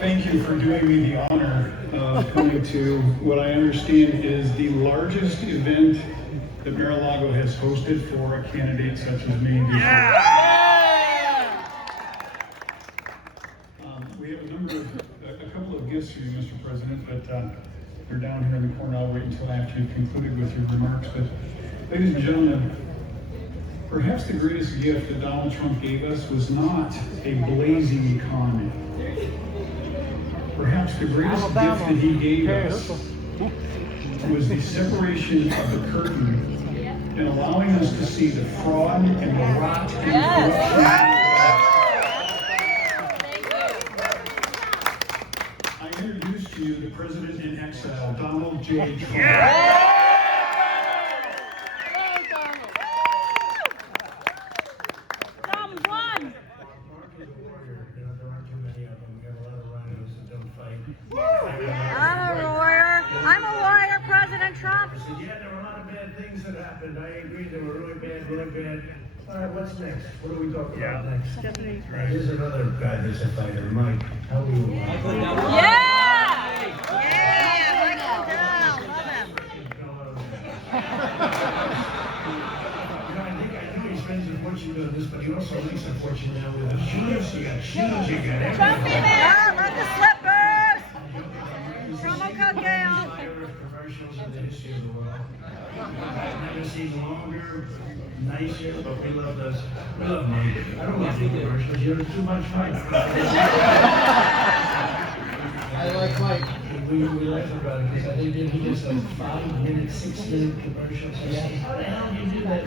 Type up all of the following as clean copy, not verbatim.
Thank you for doing me the honor of coming to what I understand is the largest event that Mar-a-Lago has hosted for a candidate such as me. We have a couple of gifts for you, Mr. President, but they're down here in the corner. I'll wait until after you've concluded with your remarks. But ladies and gentlemen, perhaps the greatest gift that Donald Trump gave us was not a blazing economy. Perhaps the greatest gift that he gave us was the separation of the curtain and allowing us to see the fraud and the rot and corruption. I introduce to you the president in exile, Donald J. Trump. I'm a warrior, President Trump. Yeah, there were a lot of bad things that happened. I agree, they were really bad, really bad. All right, what's next? What are we talking about next? Here's another guy that's a fighter, Mike. How are you? Doing this, but he also makes a fortune now with the shoes. You got shoes, you got everything. Trophy man, love the slippers. Promo code Gail. Commercials in the history of the world. I've never seen longer, nicer, but we love those. We love money. I don't love the commercials. You're too much fun. I like Mike. We like about it because I think he gets like 5-minute, 6-minute commercials. How the hell do you do that?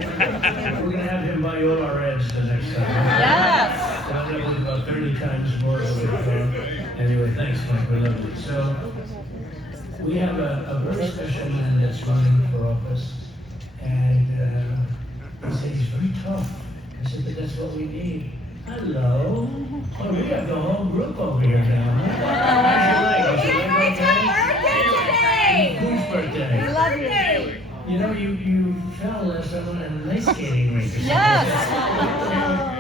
We're going to have him buy all our ads the next time. Yes. That was about 30 times more of it. Anyway, thanks, Mike. We love you. So, we have a very special man that's running for office. And he said he's very tough. I said, but that's what we need. Hello. Oh, we got the whole group over here now. How's your leg? It's my birthday today. Whose birthday? I love you. You know, you fell last time on an ice skating rink. Yes.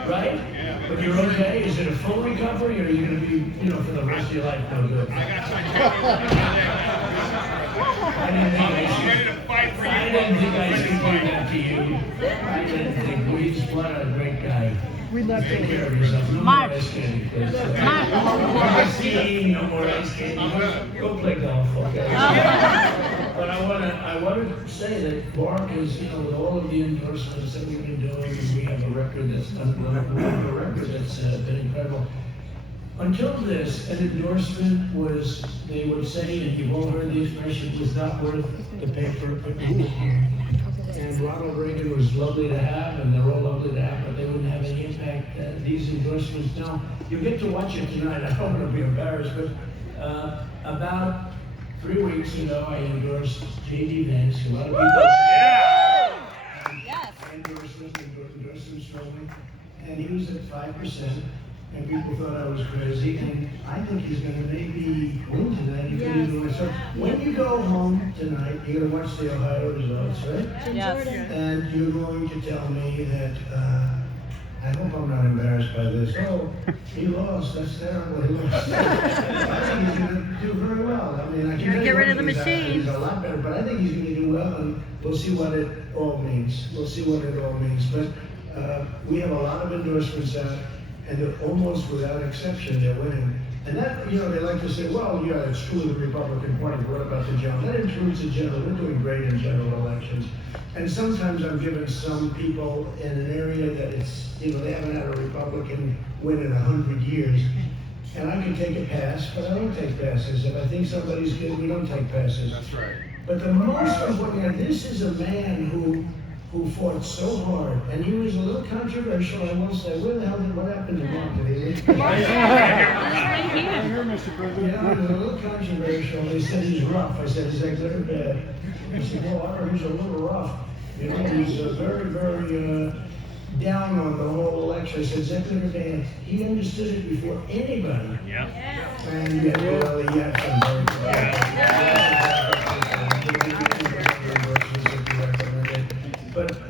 Right? But you're okay? Is it a full recovery, or are you going to be, for the rest of your life no good? I didn't think I should do that to you. I didn't think. What a great guy. We love Take care of yourself. No more ice skating, please. No more skiing, no more ice skating. Go play golf, okay? But I want to say that Mark is, with all of the endorsements that we've been doing, we have a record that's been incredible. Until this, an endorsement was, they would say, and you've all heard the expression, was not worth the paper. And Ronald Reagan was lovely to have, and they're all lovely to have, but they wouldn't have any impact. These endorsements, no. You get to watch it tonight. I don't want to be embarrassed, but about 3 weeks ago, I endorsed J.D. Vance. A lot of people. Yes. I endorsed him strongly, and he was at 5%. And people thought I was crazy, and I think he's going to maybe win tonight. So when you go home tonight, you're going to watch the Ohio results, right? Yes. And you're going to tell me that, I hope I'm not embarrassed by this. Oh, he lost. That's terrible. He lost. I think he's going to do very well. I mean, I can get rid of the machine. He's a lot better, but I think he's going to do well, and we'll see what it all means. But we have a lot of endorsements out. And they're almost without exception, they're winning. And that, they like to say, well, yeah, it's true of the Republican Party, but what about the general? That includes the general. We're doing great in general elections. And sometimes I'm giving some people in an area that it's, they haven't had a Republican win in 100 years. And I can take a pass, but I don't take passes. If I think somebody's good, we don't take passes. That's right. But the most important, and this is a man who fought so hard, and he was a little controversial, I will say. What happened to Mark? Did he leave? He was a little controversial. They said he's rough. I said, is that good or bad? He said, well, I heard he's a little rough. He's very, very down on the whole election. I said, is that good or bad? He understood it before anybody. Yeah. And yet, well, he had some very good.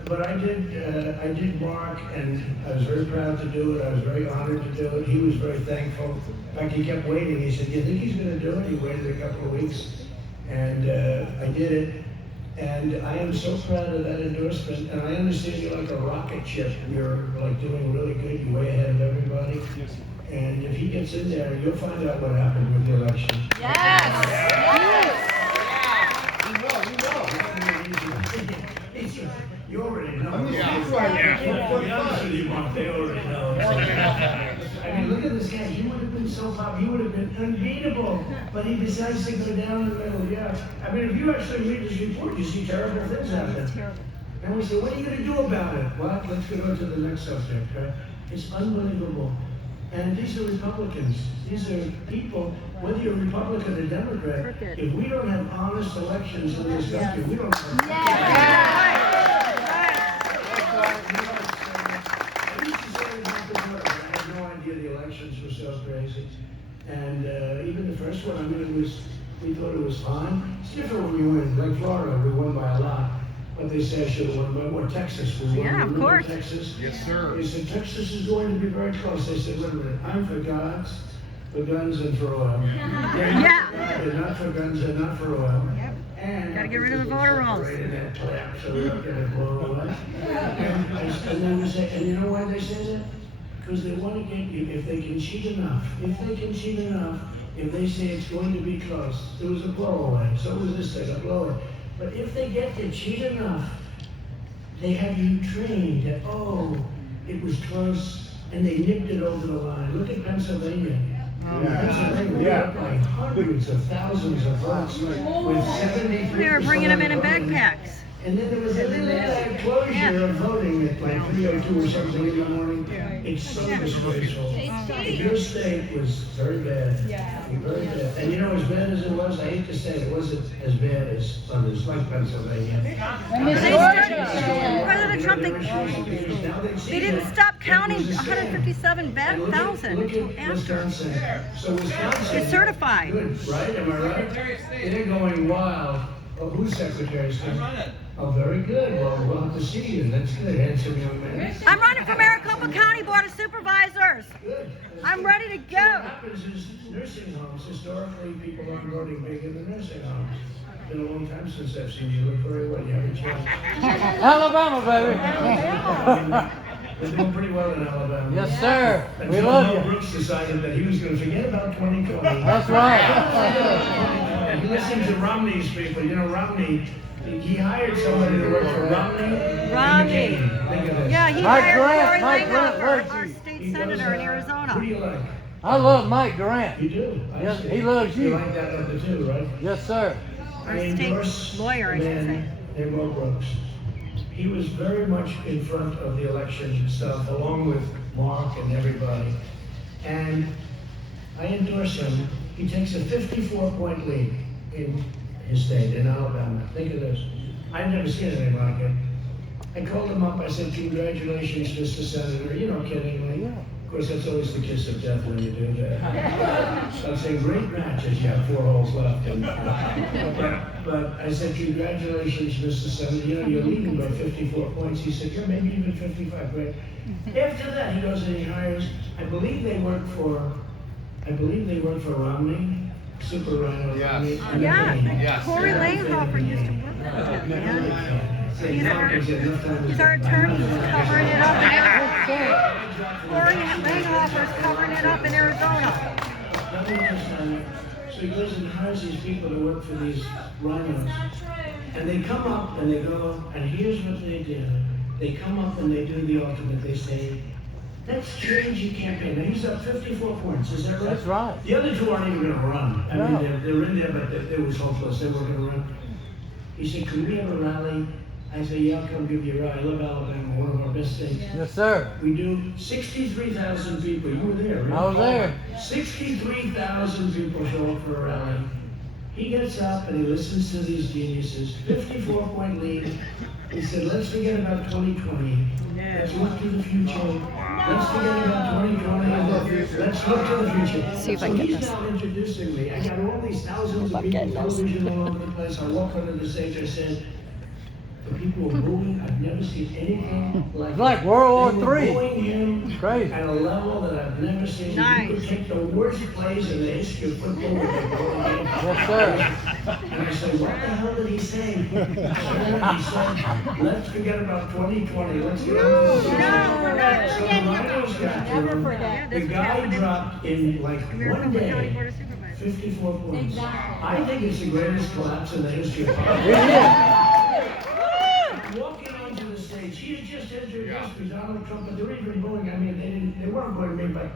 But I did did Mark, and I was very proud to do it. I was very honored to do it. He was very thankful. In fact, he kept waiting. He said, "Do you think he's going to do it?" He waited a couple of weeks, and I did it. And I am so proud of that endorsement. And I understand you're like a rocket ship. You're like doing really good. You're way ahead of everybody. Yes. And if he gets in there, you'll find out what happened with the election. Yes. You already know. Yeah. They already know. I mean, look at this guy. He would have been so popular. He would have been unbeatable. But he decides to go down the middle. Yeah. I mean, if you actually read his report, you see terrible things happen. And we say, what are you going to do about it? Well, let's go on to the next subject. Right? It's unbelievable. And these are Republicans. These are people, whether you're Republican or Democrat, if we don't have honest elections in this country, we don't have. I used to say it back in Florida. I had no idea the elections were so crazy. And even the first one, I mean, we thought it was fine. It's different when you win. Like Florida, we won by a lot. But they say I should have won by more. Texas, we won. Yeah, of course. Texas. Yes, sir. They said Texas is going to be very close. They said, wait a minute, I'm for guns, and for oil. Yeah. They're not for guns and not for oil. Yep. And Gotta get rid of the voter rolls. Separated that clap so we don't get it blown away. And then we say, and you know why they say that? Because they want to get you, if they can cheat enough, if they say it's going to be close, there was a blowaway, so was this thing, a blowaway. But if they get to cheat enough, they have you trained that, oh, it was close, and they nipped it over the line. Look at Pennsylvania. Pennsylvania, we got like hundreds of thousands of votes with 73%. They were bringing them in backpacks. And then there was a little closure of voting at like 3:02 or something in the morning. It's so disgraceful. Your state was very bad. Very bad. And you know, as bad as it was, I hate to say it wasn't as bad as others, like Pennsylvania. President Trump, they didn't stop counting 157,000 until after. Wisconsin. So Wisconsin. It's certified. Good, right? Am I right? They're going wild. Oh, who's Secretary of State? Oh, very good. Well, we'll have to see you. That's good. Handsome young man. I'm running for Maricopa County Board of Supervisors. Good. I'm ready to What go. happens is nursing homes, historically, people aren't voting big in the nursing homes. It's been a long time since I've seen you. Look very well. You have a chance. Alabama, baby. They're doing pretty well in Alabama. Yes, sir. We Until love Mel you. Brooks decided that he was going to forget about 2020. That's right. And he listened to Romney's people. You know, Romney, he hired somebody to work for Romney. Romney. Think of this. Yeah, he Mike hired Grant, Lori Mike Grant Langhofer, loves our you. state He senator goes, in Who do Arizona. you like? I love Mike Grant. You do? I Yes, see. he loves you. You like that number two, right? Yes, sir. Our I state endorse lawyer, I a should man named Mel Brooks. He was very much in front of the election stuff, along with Mark and everybody. And I endorse him. He takes a 54-point lead in his state, in Alabama. Think of this. I've never seen anything like it. I called him up. I said, congratulations, Mr. Senator. You know, kiddingly. Of course, that's always the kiss of death when you do that. So I said, great match as you have 4 holes left. But I said, congratulations, Mr. Senator. You know, you're leading by 54 points. He said, yeah, maybe even 55. Right? After that, he goes and he hires, I believe they work for Romney. Super Rhino. Yes. Romney, and Yeah, Yes. Corey Langhofer used to work with him, man. He's our attorney. He's covering it up. Corey Langhofer's covering it up in Arizona. So he goes and hires these people to work for these rhinos. And they come up and they go, and here's what they do. They come up and they do the ultimate. They say, let's change your campaign. Now he's up 54 points, is that right? That's right. The other two aren't even going to run. I mean, they're in there, but it was hopeless. They weren't going to run. He said, could we have a rally? I said, yeah, I'll come give you a rally. I love Alabama, one of our best states. Yes, sir. We do 63,000 people. You were there, right? I was there. 63,000 people show up for a rally. He gets up and he listens to these geniuses. 54-point lead. He said, let's forget about 2020. Let's look to the future. Let's forget about 2020. Let's look to the future. See if I so can get he's this. now introducing me. I got all these thousands of people, television all over the place. I walk onto the stage. I said, The people were booing. I've never seen anything like It's like World They War were III. booing him Crazy. at a level that I've never seen. Nice. You could take the worst plays in the history of football with a goal game. Yes, sir. And I said, what the hell did he say? He said, let's forget about 2020. Let's get on to the season. No, we're not So the forgetting Rhinos got to Never him. forget. The guy dropped in like one Maricopa County Board day of Supervisors. 54 points. I think it's the greatest collapse in the history of It football. is. Walking onto the stage, he had just introduced me, Donald Trump, but they were even booing. I mean, they weren't booing me, but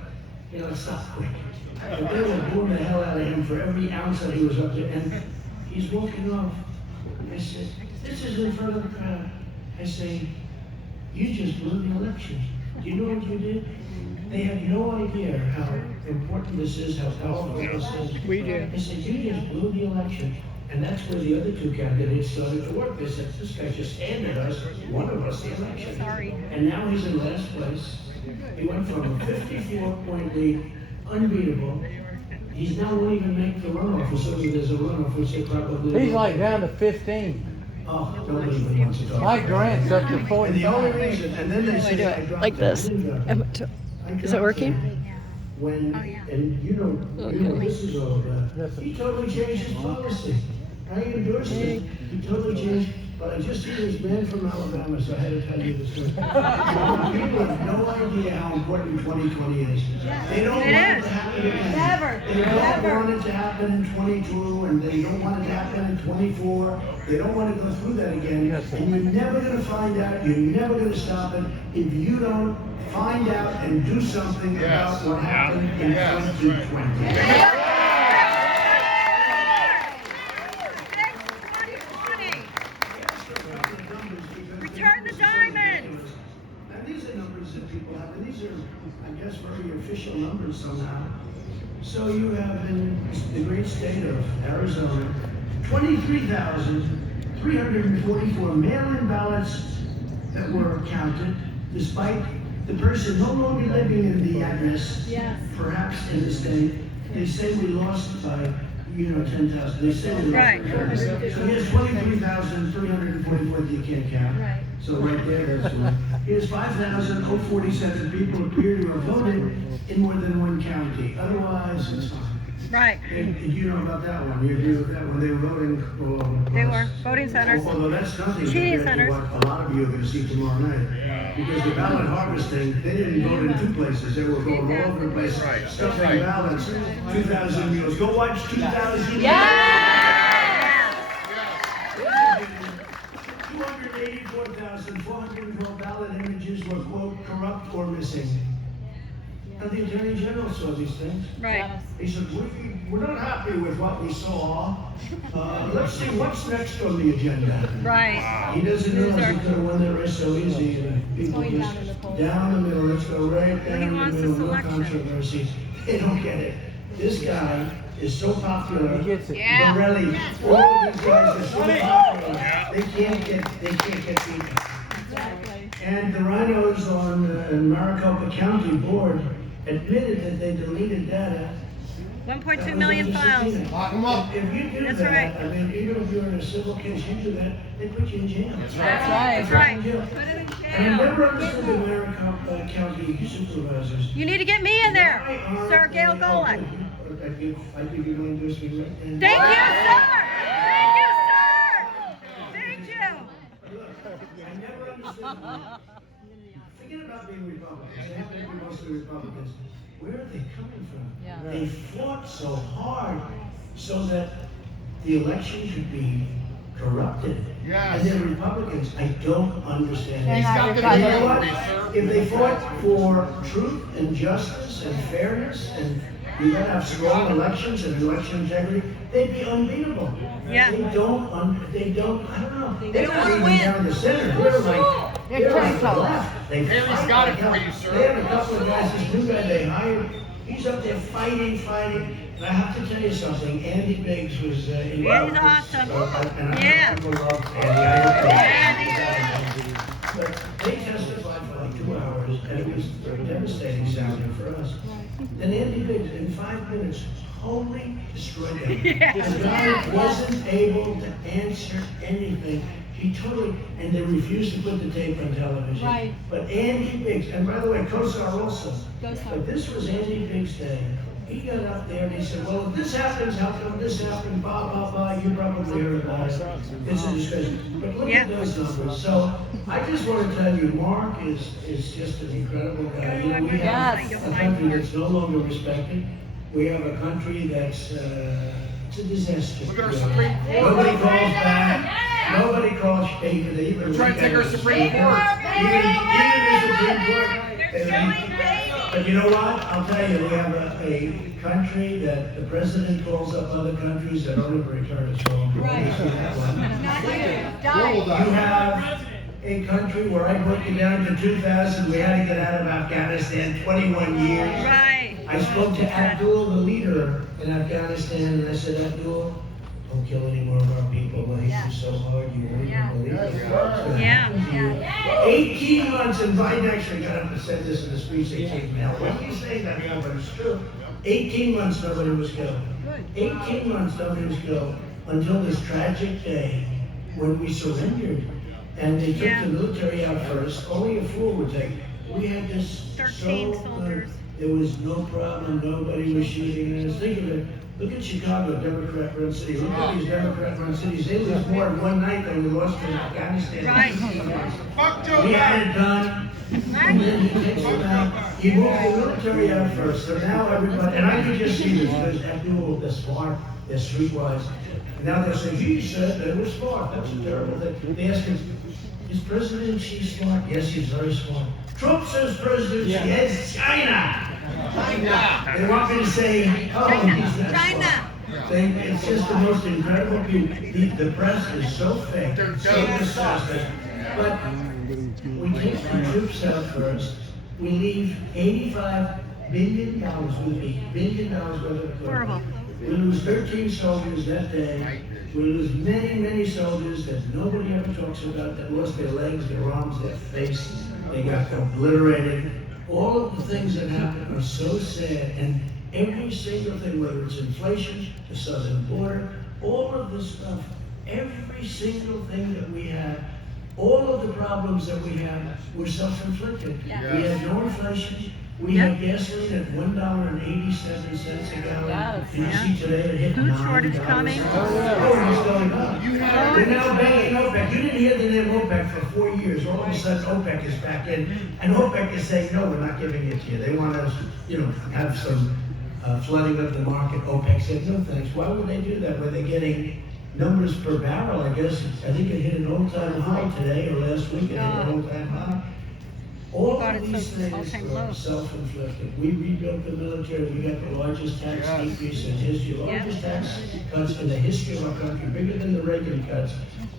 you know, it stopped quick. But they were booing the hell out of him for every ounce that he was up there, and he's walking off. I said, this is in front of the crowd. I say, you just blew the election. Do you know what you did? They have no idea how important this is, how powerful this is. We do. I said, you just blew the election. And that's where the other two candidates started to work. They said, this guy just handed us, one of us, the election. Sorry. And now he's in last place. He went from a 54-point lead, unbeatable. He's now won't even make the runoff, assuming there's a runoff, which they probably He's like down to 15. Oh, nobody even wants to talk. Mike Grant's up to And the 40. only reason, and then they say I dropped Like this. Lindell. Is it working? When, and you know, this is all about. He totally changed his policy. I endorsed it. He totally changed. But I just see this man from Alabama, so I had to tell you this story. People have no idea how important 2020 is. They don't want it to happen again. Never. They don't Never. want it to happen in 22, and they don't want it to happen in 24. They don't want to go through that again. And you're never going to find out. You're never going to stop it if you don't find out and do something about what happened in 2020. Return the diamond. Now, these are numbers that people have, and these are, I guess, very official numbers somehow. So you have in the great state of Arizona, 23,344 mail-in ballots that were counted, despite the person no longer living in the address, perhaps in the state. They say we lost by 10,000. They say we lost. Right. So here's 23,344 that you can't count. Right. So right there, that's one. Here's 5,047 people appear to have voted in more than one county. Otherwise, it's fine. Right. And you know about that one? You agree with that one? They were voting all over. They were voting centers. Although that's nothing Cheating compared to centers. what a lot of you are going to see tomorrow night. Because the ballot harvesting, they didn't vote in two places. They were going all over the place, stuffing ballots. 2,000 mules. Go watch 2,000. Yeah! 284,412 ballot images were, quote, corrupt or missing. And the Attorney General saw these things. Right. He said, we're not happy with what we saw. Let's see what's next on the agenda. Right. He doesn't realize he could have won that race so easy. People just down the middle. Let's go right down the wants middle. the No selection. controversy. They don't get it. This guy is so popular. He gets it. Yeah. Borelli, all of these guys are so popular. They can't get beaten. And the rhinos on the Maricopa County Board admitted that they deleted data. 1.2 million files. Lock them up. If you do That's that, right. I mean, even if you're in a civil case, you do that, they put you in jail. That's right. And I never understood the Maricopa County supervisors. You need to get me in there, Sir Gail Golec. I think you're going to do something right. And- Thank you, sir. Thank you, sir. Thank you. Look, I never understood. Forget about being Republicans. They happen to be mostly Republicans. Where are they coming from? They fought so hard so that the election could be corrupted. Yes. And they're Republicans. I don't understand. They're not You know what? If they fought for truth and justice and fairness and you gotta have strong elections and election integrity, they'd be unbeatable. Yeah. They don't, I don't know. They're not even down the center. They're like the left. They Harry's fight got it like for hell. you, sir. They have a couple of guys, this new guy they hired, he's up there fighting. And I have to tell you something, Andy Biggs was involved. Andy's awesome. And I Yeah. know people love Andy. But they testified for like 2 hours, and it was devastating sounding for us. Then Andy Biggs, in 5 minutes, totally destroyed them. Yeah. The guy wasn't able to answer anything. He totally, and they refused to put the tape on television. Right. But Andy Biggs, and by the way, Kosar also. Kosar. But this was Andy Biggs' day. He got up there and he said, well, if this happens, how come this happened, blah, blah, blah, you probably heard about it. It's a discussion. But look at those numbers. So I just want to tell you, Mark is just an incredible guy. You know, we have a country that's no longer respected. We have a country that's, it's a disaster. Look at our Supreme Court. Nobody calls back. Nobody calls state. They even Trying to take our Supreme Court. Even the Supreme Court. But you know what? I'll tell you, we have a country that the president calls up other countries that don't ever return his phone. Right. Not you. You have a country where I broke it down to 2000, we had to get out of Afghanistan, 21 years. Right. I spoke to Abdul, the leader in Afghanistan, and I said, Abdul, don't kill any more of our people. Well, he was so hard, you won't even believe it. Yeah. 18 months, and Biden actually got up and said this in the speech. They came out. Why do you say that? Yeah, but it's true. 18 months, nobody was killed. 18 months, nobody was killed until this tragic day when we surrendered. And they took the military out first. Only a fool would take it. We had this 13 so soldiers. There was no problem. Nobody was shooting. And think of it. Look at Chicago, Democrat-run city. Look at these Democrat-run cities. They lose more in one night than we lost in Afghanistan. Right. We had it done. And then he takes it out. He moved the military out first. So now everybody, and I could just see this, because Abdul, they're smart, they're streetwise. And now they'll say, he said that it was smart. That's a terrible thing. They ask him, is President Xi smart? Yes, he's very smart. Trump says President Xi. Yes, China. They want me to say, oh, he's not China. smart. It's just the most incredible people. The press is so fake, so disgusting. But we take the troops out first. We leave $85 billion with $8 billion worth of equipment. Horrible. We lose 13 soldiers that day. We lose many, many soldiers that nobody ever talks about, that lost their legs, their arms, their face. They got obliterated. All of the things that happened are so sad, and every single thing, whether it's inflation, the southern border, all of this stuff, every single thing that we have, all of the problems that we have were self-inflicted. Yeah. We had no inflation. We had gasoline at $1.87 a gallon. Yes, And you see today it hit Food $9. shortage coming. Oh, it's going up. We're now begging OPEC. You didn't hear the name OPEC for 4 years. All of a sudden, OPEC is back in, and OPEC is saying, no, we're not giving it to you. They want us, have some flooding of the market. OPEC said, no thanks. Why would they do that? Were they getting numbers per barrel? I guess, I think it hit an all-time high today, or last week it hit an all-time high. All God, of it's these so things all-time were low. self-inflicted. We rebuilt the military. We got the largest tax decrease in history, largest tax cuts in the history of our country, bigger than the Reagan cuts.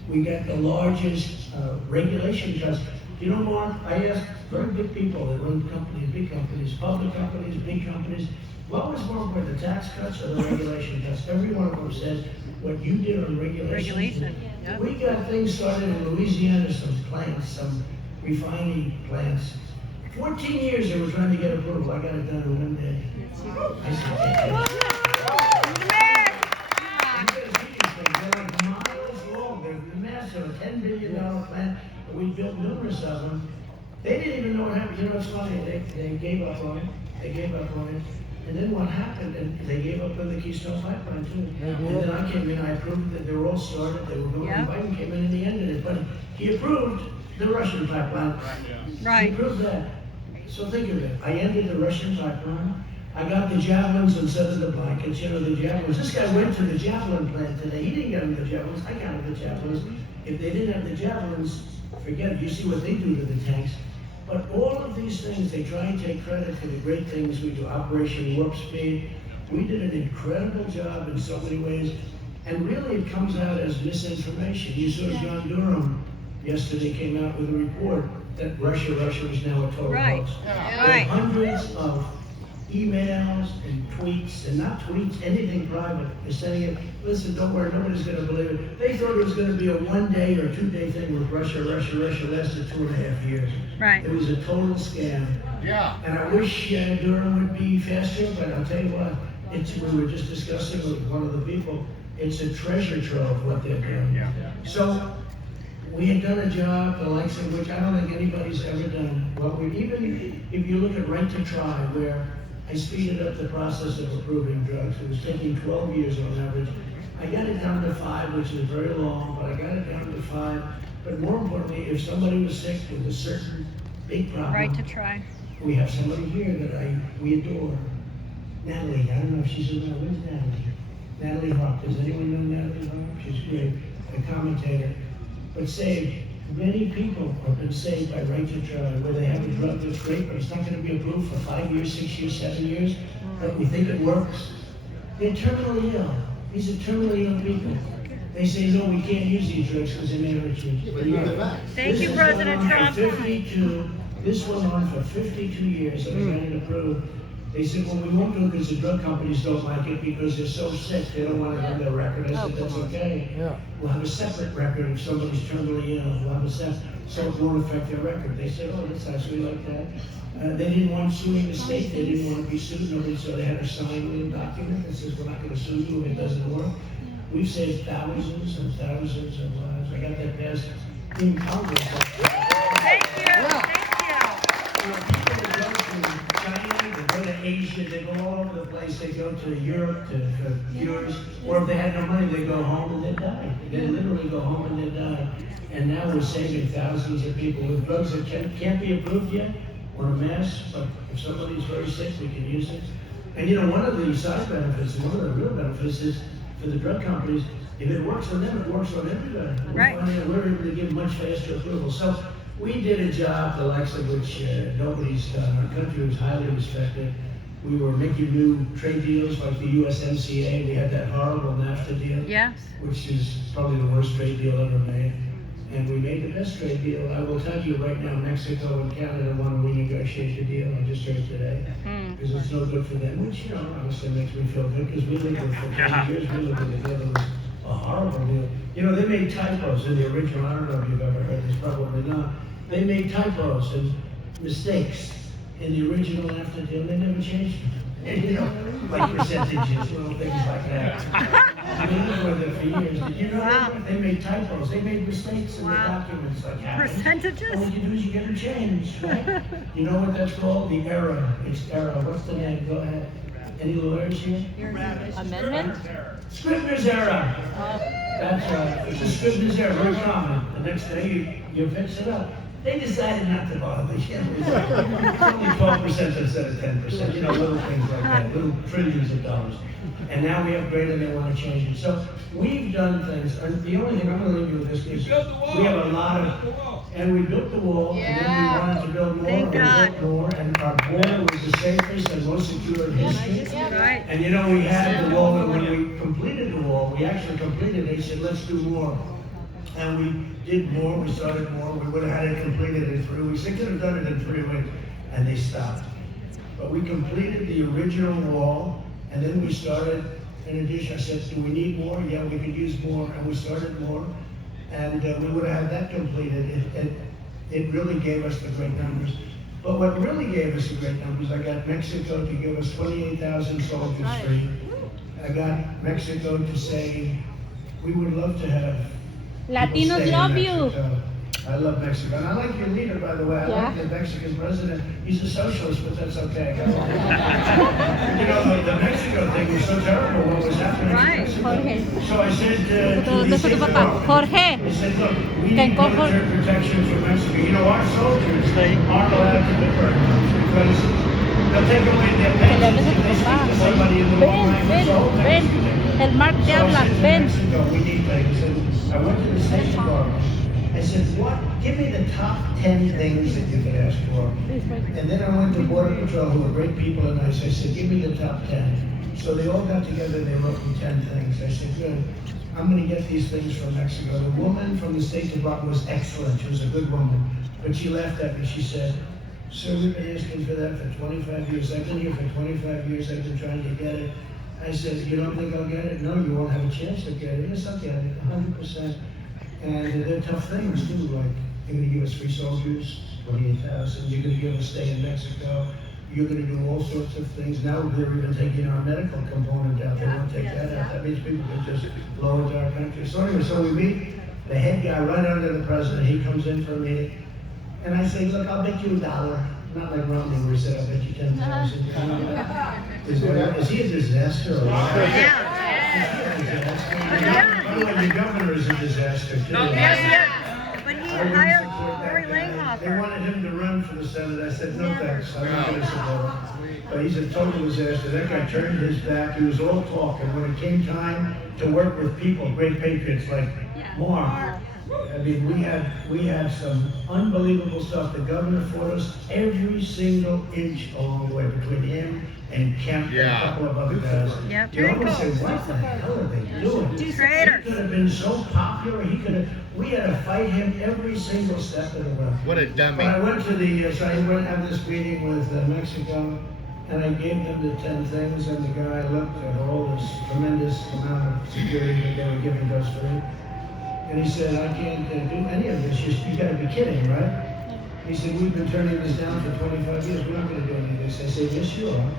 We got the largest regulation cuts. You know, Mark, I asked very big people that run companies, big companies, public companies, big companies, what was more important, the tax cuts or the regulation cuts? Every one of them said, what you did on regulation. Yeah. We got things started in Louisiana, some plants, some refining plants. 14 years they were trying to get approval. I got it done in one day. I said, they're like miles long. They're massive, a $10 billion plant. We built numerous of them. They didn't even know what happened. You know, it's funny. They gave up on it. They gave up on it. And then what happened? And they gave up on the Keystone Pipeline too. And then I came in. I approved that they were all started. They were going. Biden came in the end of it, but he approved the Russian pipeline. Right. He approved that. So think of it. I ended the Russian pipeline. I got the javelins instead of the blankets. You know, the javelins. This guy went to the javelin plant today. He didn't get him the javelins. I got him the javelins. If they didn't have the javelins, forget it. You see what they do to the tanks. But all of these things, they try and take credit for the great things we do. Operation Warp Speed. We did an incredible job in so many ways. And really, it comes out as misinformation. You saw John Durham yesterday came out with a report that Russia is now a total hoax. Right. Hundreds of emails and tweets, and not tweets, anything private. They're sending it, listen, don't worry, nobody's going to believe it. They thought it was going to be a 1 day or 2 day thing with Russia lasted 2.5 years. Right. It was a total scam. Yeah. And I wish Durham would be faster, but I'll tell you what, we were just discussing with one of the people, it's a treasure trove what they're doing. Yeah. So, We had done a job the likes of which I don't think anybody's ever done. Well, even if you look at Right to Try, where I speeded up the process of approving drugs. It was taking 12 years on average. I got it down to 5, which is very long, but I got it down to 5. But more importantly, if somebody was sick with a certain big problem, Right to Try. we have somebody here that we adore. Natalie, I don't know if she's around. Where's Natalie? Natalie Hawk. Does anyone know Natalie Hawk? She's great, a commentator. But saved, many people have been saved by Right to Try, where they have a drug that's great, but it's not going to be approved for 5 years, 6 years, 7 years, but we think it works. They're terminally ill. These are terminally ill people. They say, no, we can't use these drugs because they may hurt you. Thank you, President Trump. This went on for 52 years and we got it approved. They said, well, we won't do it because the drug companies don't like it because they're so sick, they don't want to have their record. I said, that's okay. Yeah. We'll have a separate record if somebody's terminally ill. We'll have a separate, so it won't affect their record. They said, oh, that's nice, we like that. They didn't want suing the state. They didn't want to be sued. Nobody, so they had to sign a document that says, we're not going to sue you if it doesn't work. We've saved thousands and thousands of lives. I got that passed in Congress. Thank you. People that go to China, they go to Asia, they go all over the place. They go to Europe to cures, or if they had no money, they go home and they die. They literally go home and they die. And now we're saving thousands of people with drugs that can't be approved yet on a mass. But if somebody's very sick, we can use it. And you know, one of the side benefits, one of the real benefits is for the drug companies. If it works on them, it works on everybody. Right. We're able to give much faster approval. So we did a job the likes of which nobody's done. Our country was highly respected. We were making new trade deals like the USMCA. We had that horrible NAFTA deal, Yes. which is probably the worst trade deal ever made. And we made the best trade deal. I will tell you right now, Mexico and Canada want to renegotiate the deal. I just heard today. Because it's no good for them, which, you know, honestly makes me feel good because we lived with for 20 years. We lived with together. It was a horrible deal. You know, they made typos in the original. I don't know if you've ever heard this, probably not. They made typos and mistakes in the original NAFTA deal. They never changed them. And, you know, like percentages, little things like that. I've been living with it for years. Did you know that? They made typos. They made mistakes in the documents. Like Percentages? all you do is you get them changed, right? You know what that's called? The error. It's error. What's the name? Go ahead. Any lawyers here? Amendment? Scrivener's error. That's right. It's a Scrivener's error. Very common. The next day you fix it up. They decided not to bother. It's only 12% instead of 10%. You know, little things like that, little trillions of dollars. And now we upgrade and they want to change it. So we've done things. And the only thing I'm going to leave you with this is we have a lot of, and we built the wall, and then we wanted to build more, Thank God. and we built more, and our border was the safest and most secure in history. Right. And you know, we had the wall, and when we completed the wall, we actually completed it, they said, let's do more. And we did more, we started more, we would have had it completed in 3 weeks. They could have done it in 3 weeks, and they stopped. But we completed the original wall, and then we started, in addition, I said, do we need more? Yeah, we could use more, and we started more. And we would have had that completed. It really gave us the great numbers. But what really gave us the great numbers, I got Mexico to give us 28,000 soldiers free. I got Mexico to say, we would love to have Latinos love you. I love Mexico. And I like your leader, by the way. I like the Mexican president. He's a socialist, but that's okay. You know, the Mexico thing was so terrible. What was happening in Mexico. Jorge. So I said Eso es tu papá. Jorge. I said, look, we need Tengo military protection for Mexico. You know, our soldiers aren't allowed to depart because they'll take away their Que le hables pensions a if tu they speak papá. to somebody in the wrong language. The whole Ven. Mexican. El Mark te So I habla. said to Ven. Mexico, we need things. And I went to the State Department. I said, give me the top 10 things that you could ask for. And then I went to Border Patrol, who were great people, and I said, give me the top 10. So they all got together, they wrote me 10 things. I said, good, I'm gonna get these things from Mexico. The woman from the State Department was excellent, she was a good woman. But she laughed at me, she said, sir, we've been asking for that for 25 years. I've been here for 25 years, I've been trying to get it. I said, you don't think I'll get it? No, you won't have a chance to get it. Yes, I'll get it, 100%. And they're tough things too, like you're gonna give us free soldiers, 28,000, you're gonna give us stay in Mexico, you're gonna do all sorts of things. Now they're even taking our medical component out, they won't take that out. That means people can just blow into our country. So anyway, so we meet the head guy right under the president, he comes in for a meeting. And I say, look, I'll bet you $1. Not like Romney where he said, I'll bet you 10,000. Is he a disaster or what? Yeah. By the way, your governor is a disaster too. Yes. But he hired Lori They Langhoffer. wanted him to run for the Senate. I said, no thanks, I'm not going to support him. But he's a total disaster. That guy turned his back. He was all talk. And when it came time to work with people, great patriots like Mar, I mean, we had some unbelievable stuff. The governor fought us every single inch along the way between him and Kemp and a couple of other guys. Yeah, You almost say, what the hell are they doing? Two He traitors. could have been so popular. We had to fight him every single step of the way. What a dummy. But I went to so I went to have this meeting with Mexico, and I gave them the 10 things, and the guy looked at all this tremendous amount of security that they were giving to us for it. And he said, I can't do any of this. You got to be kidding, right? He said, we've been turning this down for 25 years. We're not going to do any of this. I said, yes, you are.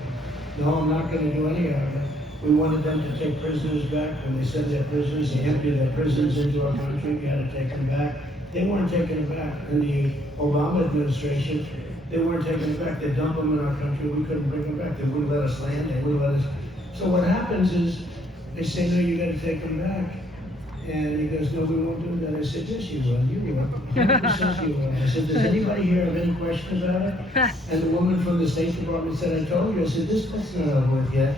No, I'm not going to do any of it. We wanted them to take prisoners back. When they send their prisoners, they empty their prisons into our country. We had to take them back. They weren't taking them back. In the Obama administration, they weren't taking them back. They dumped them in our country. We couldn't bring them back. They wouldn't let us land. They wouldn't let us. So what happens is they say, no, you got to take them back. And he goes, no, we won't do that. I said, yes, you will. You will. 100% you will. I said, does anybody here have any questions about it? And the woman from the State Department said, I told you. I said, that's not over with yet.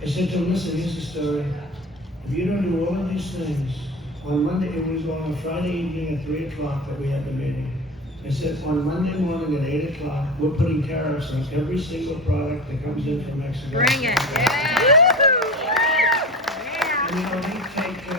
I said to him, listen, here's the story. If you don't do all of these things, on Monday, it was on a Friday evening at 3 o'clock that we had the meeting. I said, on Monday morning at 8 o'clock, we're putting tariffs on every single product that comes in from Mexico. Bring it. And, you know,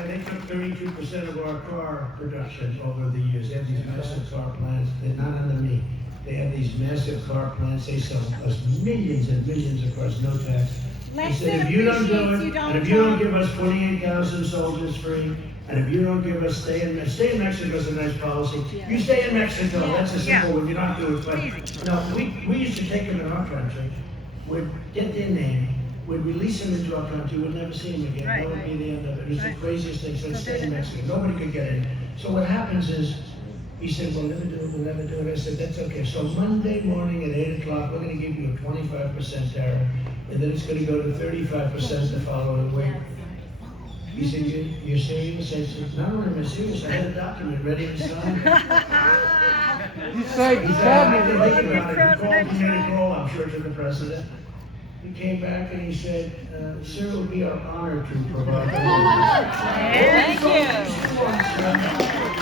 they took 32% of our car production over the years. They have these massive car plants. They're not under me. They have these massive car plants. They sell us millions and millions of cars, no tax. He said, if you don't do it, and if you don't give us 28,000 soldiers free, and if you don't give us stay in Mexico is a nice policy. You stay in Mexico. That's a simple one. You don't do it. But no, we used to take them in our country. We'd get their name. We'd release them into our country. We'd never see them again. That would be the end of it. It was the craziest thing. So stay in Mexico. Nobody could get in. So what happens is, he said, we'll never do it. We'll never do it. I said, that's okay. So Monday morning at 8 o'clock, we're going to give you a 25% tariff. And then it's going to go to 35% the following week. He said, you're serious? I said, not only am I serious, I had a document ready to sign. You saved the I cabinet. didn't think about it. He made a call, I'm sure, to the president. He came back and he said, sir, it would be our honor to provide. Thank you.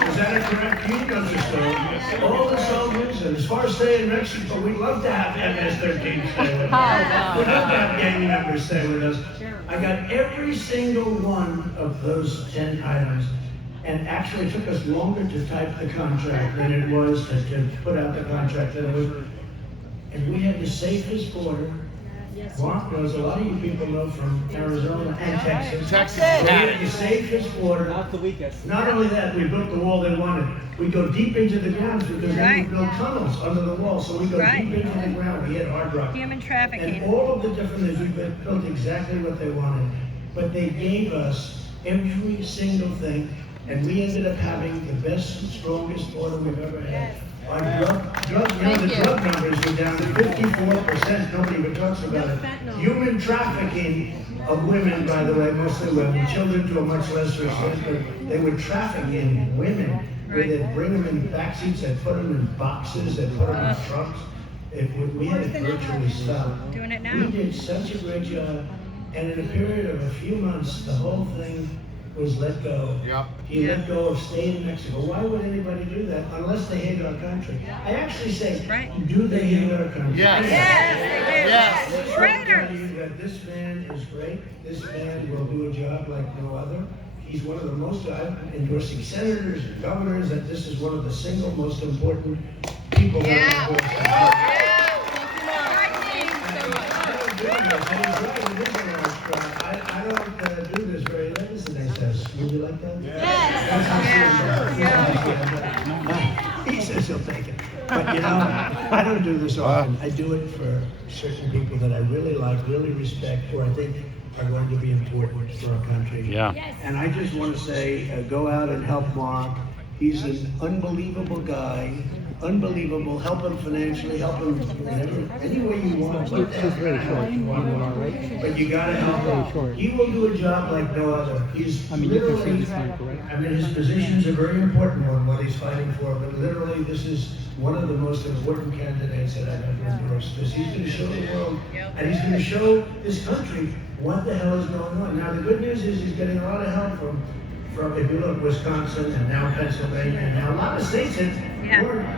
Is that a correct? He knows the story. All the soldiers, and as far as staying in Mexico, we'd love to have MS-13 stay with us. We'd love to have gang members stay with us. I got every single one of those 10 items. And actually it took us longer to type the contract than it was to put out the contract. And we had the safest border. Mark knows, a lot of you people know from Arizona and Texas. Texas. We had the safest border. Not the weakest. Not only that, we built the wall they wanted. We go deep into the ground because then we build tunnels under the wall. So we go deep into the ground. We had hard rock. Human trafficking. And all of the different things, we built exactly what they wanted. But they gave us every single thing. And we ended up having the best, strongest border we've ever had. Our drug numbers were down to 54%. Nobody even talks about it. Human trafficking of women, by the way, mostly women, children to a much lesser extent, but they were trafficking women. Where they'd bring them in backseats, they'd put them in boxes, they'd put them in trucks. We had it virtually stopped. Doing it now. We did such a great job, and in a period of a few months, the whole thing was let go. Yep. He let go of staying in Mexico. Why would anybody do that unless they hate our country? I actually say, do they hate our country? Yes. Yes, they do. I tell you that this man is great. This man will do a job like no other. He's one of the most, I'm endorsing senators and governors, that this is one of the single most important people that I don't do this very late. This is a nice house. Would you like that? He says he'll take it. But you know, I don't do this often. I do it for certain people that I really like, really respect, or I think are going to be important for our country. Yeah. And I just want to say, go out and help Mark. He's an unbelievable guy, unbelievable. Help him financially, help him whatever, any way you want. He's very short. But you gotta help him. He will do a job like no other. He's literally, I mean, his position's a very important one, what he's fighting for, but literally, this is one of the most important candidates that I've ever endorsed. Because he's gonna show the world, and he's gonna show this country what the hell is going on. Now, the good news is he's getting a lot of help from if you look, Wisconsin and now Pennsylvania and now a lot of states that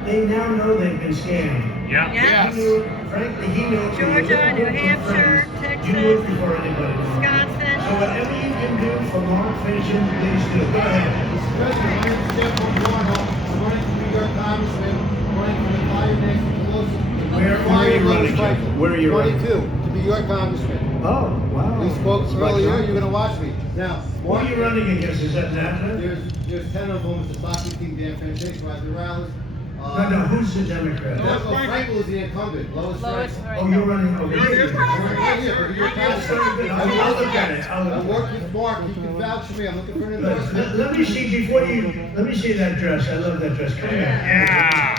they now know they've been scammed. Yeah. Yes. He knew, frankly, he knew. Georgia, New Hampshire, You knew it Texas, before anybody. Wisconsin. So whatever you can do for Mark Fincham, please do. Go ahead. Mr. President, my name is Jeff O'Donnell. I'm running for New York Congressman. I'm running for the fire next to Pelosi. Where are you running, Jeff? Where are you running? 22, to be your congressman. Oh, wow. We spoke earlier, you're gonna watch me. Now, Who are you running against? Is that Napa? there's 10 of them, it's the Foxy Team, Dan Fantastic, Roger Rallis. No, who's the Democrat? Frankel is the incumbent, Lois Frankel. Oh, you're running over here. Right here, for your congressman. I'll look at it. I work with Mark, he can vouch for me, I'm looking for an Let endorsement. me see let me see that dress. I love that dress. Come here. Yeah.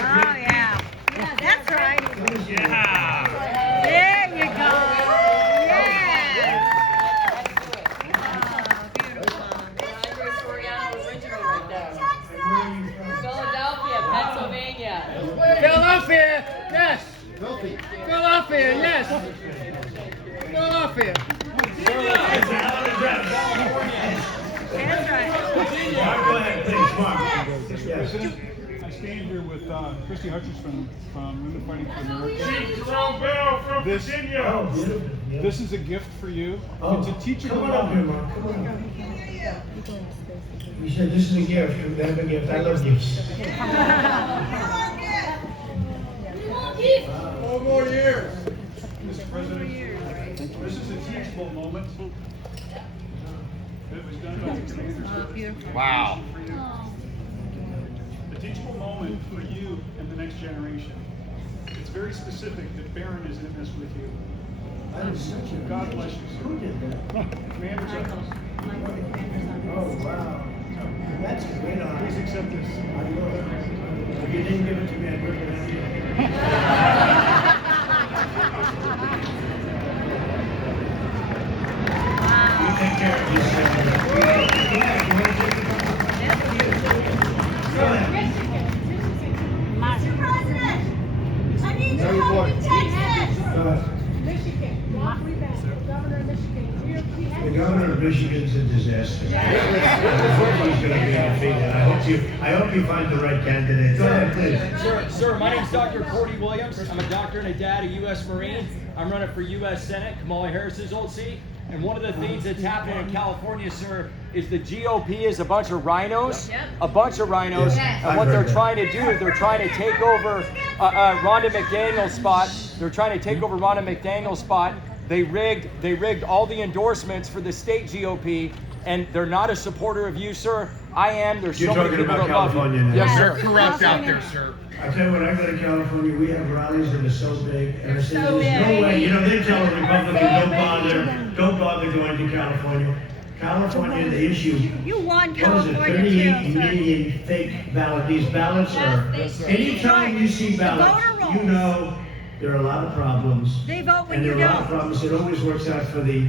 Oh, yeah. Yeah, that's right. Yeah. There you go. Yes. Philadelphia, Pennsylvania. Philadelphia, yes. Filthy. Philadelphia, yes. Philadelphia. That's right. Mark, go ahead, please, Mark. Yes. President, I stand here with Christy Hutchins from Women Fighting for America. Jerome Bell from This- Virginia. Oh, beautiful. Yeah. This is a gift for you. Oh, It's a teachable come on up here, moment. Mark. Come on up. You said this is a gift. They have a gift. I love gifts. 4 more years. Mr. President, this is a teachable moment. It was done by the commanders. Wow. A teachable moment for you and the next generation. It's very specific that Barron is in this with you. God bless you, sir. Who did that? Commander General, Oh, wow. That's a great honor. please accept this. I will. If you didn't give it to me, I'd rip it out. You take care of yourself. Go ahead. You want to take the Go ahead. Mr. President, I need Very your help in important. Texas. Go ahead. The governor of Michigan's a disaster. He's going to be defeated. I hope you find the right candidate. Go ahead, please. Sir, my name's Dr. Cordy Williams. I'm a doctor and a dad, a U.S. Marine. I'm running for U.S. Senate, Kamala Harris's old seat. And one of the things that's happening in California, sir, is the GOP is a bunch of rhinos. A bunch of rhinos. Yeah, And what I've they're heard that. trying to do is they're trying to take over Rhonda McDaniel's spot. They're trying to take over Rhonda McDaniel's spot. They rigged all the endorsements for the state GOP, and they're not a supporter of you, sir. I am. There's You're so many talking people about that love you. California now. Yes, They're sir. corrupt out there, sir. I tell you what, I go to California, we have rallies that are so big, and I say, so there's no big. way, you know, they tell the Republicans, don't bother going to California. California, the issue, You won what is it, California 38 too, sir. million fake ballots. These ballots are, anytime you see ballots, voter rolls. you know there are a lot of problems. They vote when And you there are a lot of don't. problems, it always works out for the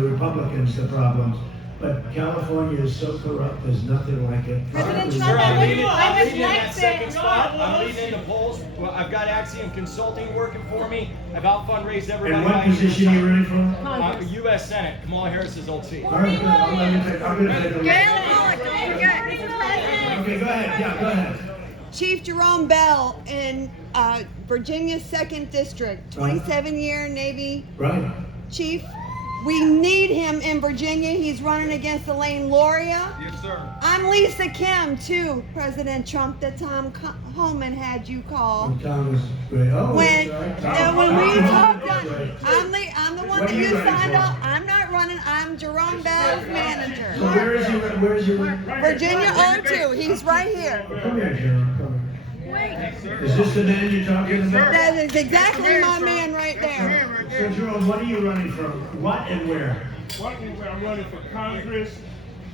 Republicans, the problems. But California is so corrupt, there's nothing like it. President Sir, Trump, I'm I leading, was I'm leading in that elected. second spot. I'm leading in the polls. Well, I've got Axiom Consulting working for me. I've out fundraised everybody. And what position are you running for? U.S. Senate, Kamala Harris's old seat. All right, good. I'm gonna take a look. Gail and Golec, don't forget. Okay, go ahead, yeah, go ahead. Chief Jerome Bell in Virginia's 2nd District, 27-year Navy Right. chief. We need him in Virginia. He's running against Elaine Loria. Yes, sir. I'm Lisa Kim, too, President Trump, that Tom Homan had you call. Tom was great. Oh, When, that's right. when we talked, That's right. I'm the one What that are you you running signed for? up. I'm not running. I'm Jerome Bell's So manager. where is he? Virginia 02. He's right here. Come here, Jerome, come here. right. Is this the man you're talking about? That is exactly my man right there. So Jerome, what are you running from? What and where? I'm running for Congress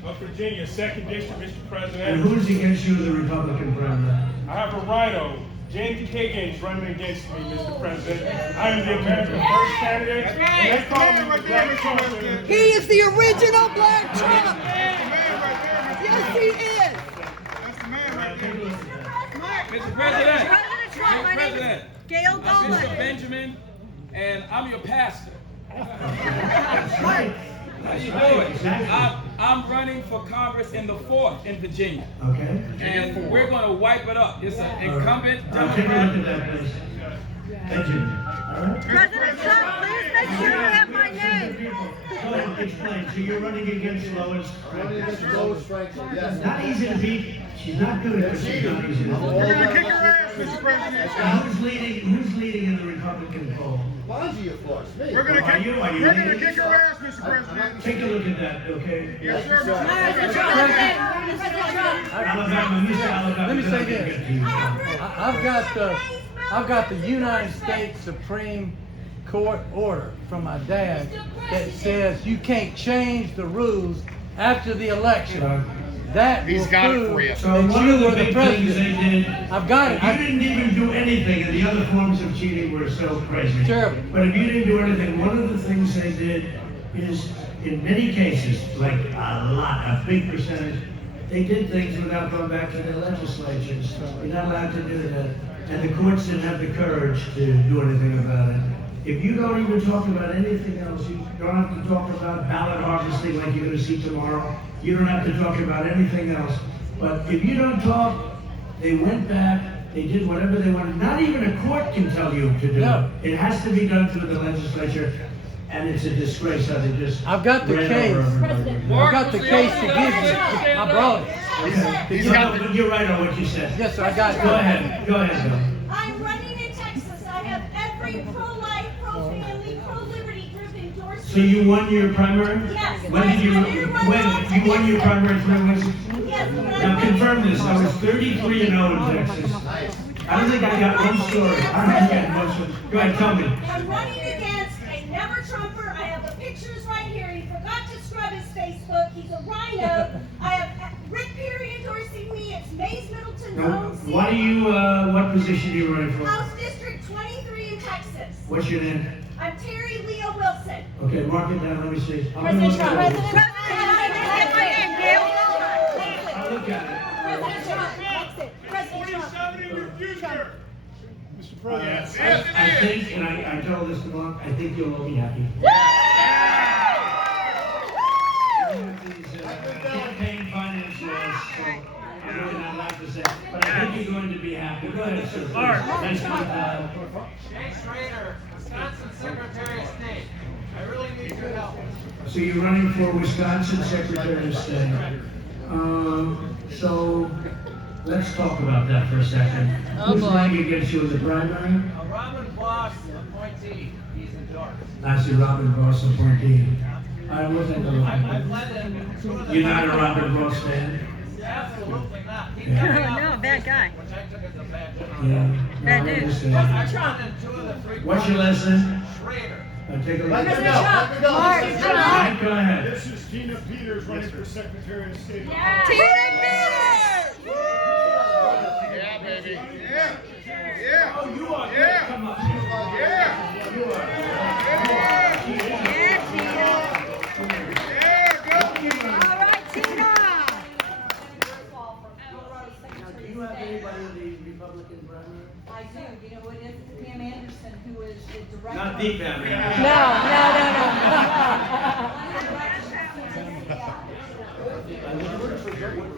of Virginia, 2nd District, Mr. And President. who's against you, the Republican primary? I have a rhino, James Higgins, running against me, Mr. President. I am the American First candidate. And they call me the Black Trump. He is the original Black Trump. Yes, he is. Mr. President, President Trump, my name is Gail I'm Bishop Golec. Benjamin, and I'm your pastor. Right. How you Right, doing? exactly. I'm running for Congress in the 4th in Virginia, Okay. and we're going to wipe it up. It's an incumbent Take a look Democrat. at that, please. Benjamin. All right. President Trump, please make sure you have my name. Go ahead, explain. So you're running against Lois. Running against Lois Franklin, yes. Not easy to beat. She's not good, but she's not easy to beat. We're gonna kick her ass, Mr. President. Who's leading in the Republican poll? Bonji, of course, me. Are you leading? kick her ass, Mr. President. Take a look at that, okay? Yes, sir, Mr. Alabama, you say Alabama. Let me say then I'll this. get to you. I've got the United States Supreme Court order from my dad that says you can't change the rules after the election. That He's will got it prove for you. So that one you of the were the big things they president. did, I've got it. you didn't even do anything, and the other forms of cheating were so crazy. Terrible. But if you didn't do anything, one of the things they did is, in many cases, like a big percentage, they did things without going back to their legislatures. You're not allowed to do that. And the courts didn't have the courage to do anything about it. If you don't even talk about anything else, you don't have to talk about ballot harvesting like you're going to see tomorrow. You don't have to talk about anything else. But if you don't talk, they went back, they did whatever they wanted. Not even a court can tell you to do No. it. It has to be done through the legislature, and it's a disgrace how they just I've got the ran case. over everybody. I've got the case to give you. I brought it. Okay. But you're right on what you said. Yes, sir, I got it. Go ahead, Bill. I'm running in Texas. I have every pro-life, pro-family, pro-liberty group endorsed. So you won your primary? Yes. When did you win your primary? Yes. Now confirm this. I was 33-0 in Texas. I don't think I got one story. I don't think I got one story. Go ahead, tell me. I'm running against a never Trumper. I have the pictures right here. He forgot to scrub his Facebook. He's a rhino. I have Rick Perry endorsing me. It's Mays Middleton Now, Jones. what position are you running for? House District 23 in Texas. What's your name? I'm Terry Leo Wilson. Okay, mark it down. Let me see. President Trump. I'll look at it. Mr. President. I think, and I told this to Mark, I think you'll all be happy. We have these campaign finance laws, so I'm really not allowed to say, but I think you're going to be happy. Go ahead, sir. Thanks for Jay Schrader, Wisconsin Secretary of State. I really need your help. So you're running for Wisconsin Secretary of State. So let's talk about that for a second. Who's running against you in the primary? Robin Boss, appointee. He's endorsed. I see Robin Ross appointee. I wasn't I've led him. You're not a Robin Ross fan? Absolutely not. He Yeah. got an No, bad guy. which I took as a bad guy. Yeah. Bad No, I dude. understand. I found in 2 of the 3. What's your last name? Schrader. Take a look. Let Mike, her go. go ahead. This is Tina Peters running for Secretary of State. Tina Peters! Yeah, baby. Yeah. Oh, you are. Yeah. Come up here. Yeah. You are. All right, Tina. Do you have anybody in the Republican primary? I do. You know who it is? It's Pam Anderson, who is the director. Not deep down there. No.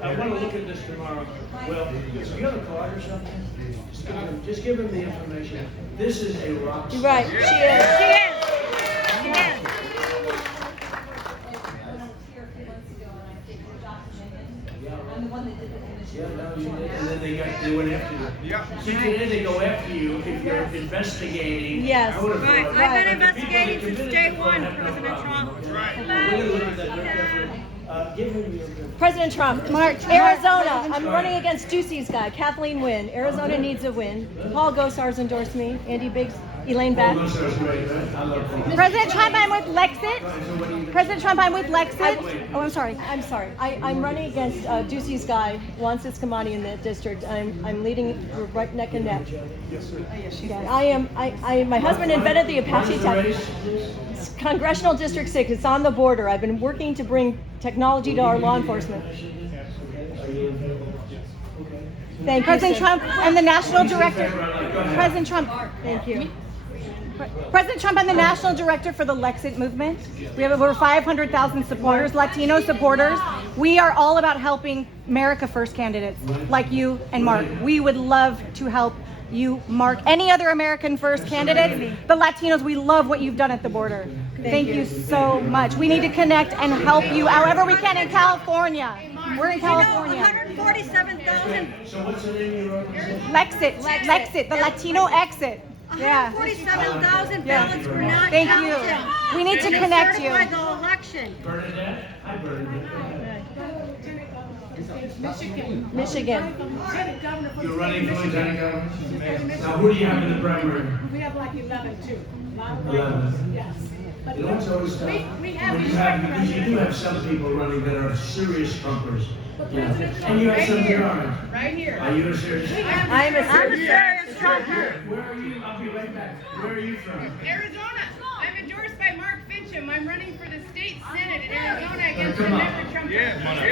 I want to look at this tomorrow. Well, do you have a card or something? Just give him the information. This is a rock star. Right, she is. She is. I'm the one that did the initial. Yeah, no, you did. And then they went after you. Yeah. See, today they go after you if you're investigating. Yes. I would've Right. thought- I've been But the people investigating that since committed day the fraud one, have no President problem. Trump. Right. We're gonna look at that very carefully. Give him your. President Trump, Arizona. I'm running against Juicy's guy, Kathleen Wynne. Arizona needs a win. Paul Gosar's endorsed me. Andy Biggs, Elaine Beth. President Trump, I'm with Lexit. President Trump, I'm with Lexit. Oh, I'm sorry. I'm sorry. I'm running against Juicy's guy, Juan Ciscomani in that district. I'm leading right neck and neck. Yes, sir. My husband invented the Apache tech. Congressional District 6. It's on the border. I've been working to bring technology to our law enforcement. Thank you. President Trump, I'm the national director. President Trump. Thank you. President Trump, I'm the national director for the Lexit movement. We have over 500,000 supporters, Latino supporters. We are all about helping America First candidates like you and Mark. We would love to help you, Mark, any other American First candidates. The Latinos, we love what you've done at the border. Thank you so much. We need to connect and help you however we can in California. We're in California. 147,000. So what's the name of your organization? Lexit, the Latino exit. Yeah. 147,000 ballots were not Thank counted. you. We need to connect you. Certify the election. Bernadette? Hi, Bernadette. Michigan. You're running for lieutenant governor? Now, who do you have in the primary? We have like 11 too. 11. Yes. But You know what's always tough? we have Because you do have some people running that are serious trumpers. But You know, President Trump, and you have right some that here. aren't. Right here. Are you a serious? I'm a serious trumper. Where are you? I'll be right back. Where are you from? Arizona. I'm endorsed by Mark Fincham. I'm running for the state senate in Arizona against Come on. President Trump.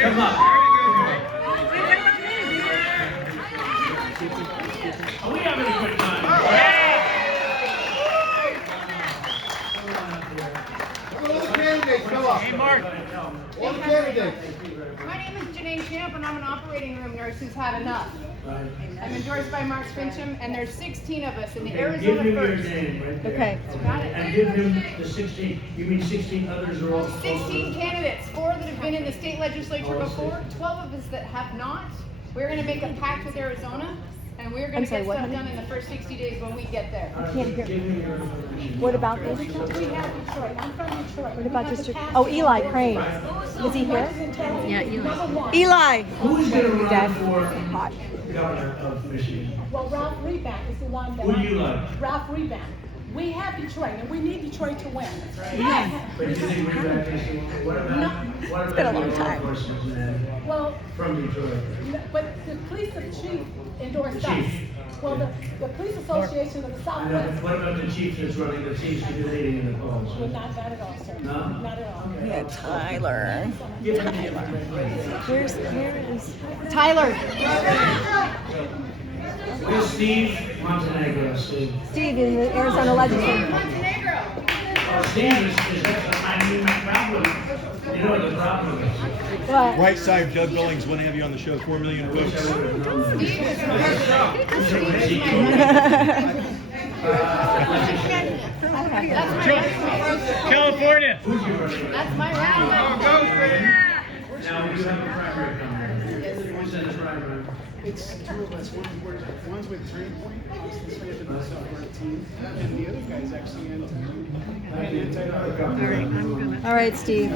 Come on. Are we having a good time? All the candidates, come up. Hey, Mark. All the candidates. My name is Janae Champ, and I'm an operating room nurse who's had enough. I'm endorsed by Mark Fincham, and there's 16 of us in the Give Arizona him your First. name right there. Okay. Got it. And give him the 16. You mean 16 others are all? 16 candidates, 4 that have been in the state legislature before, 12 of us that have not. We're going to make a pact with Arizona, and we're going I'm to sorry, get what, stuff honey? done in the first 60 days when we get there. Can't hear. Give him your information. What about this? We have Detroit. I'm from Detroit. What about District? Oh, Eli Crane. Is he here? Yeah, Eli. Eli. Who's going to run Dad. for governor of Michigan? Well, Ralph Rebank is the one that. Who do you like? Ralph Rebank. We have Detroit, and we need Detroit to win. But you think Reback is the one? What about been a the long law time. enforcement man Well, from Detroit? but the police chief endorsed us. Chief. Well, the police association of the I know, Southwest, but what about the chief that's running the seems to be leading in the polls? well, not at all, sir. No? Not at all. Yeah, Tyler. Give him the information. Where is Tyler? Where's Steve Montenegro, Steve? Steve in the Arizona legislature. Montenegro. Oh, Steve is the problem. You know the problem is. What? Right side, Doug Billings, want to have you on the show. 4 million votes. California. That's my round. Now, you have a primary coming. Who's in the primary? It's two of us. One's with Turning Point, he's with the software team, and the other guy's actually in. All right, Steve.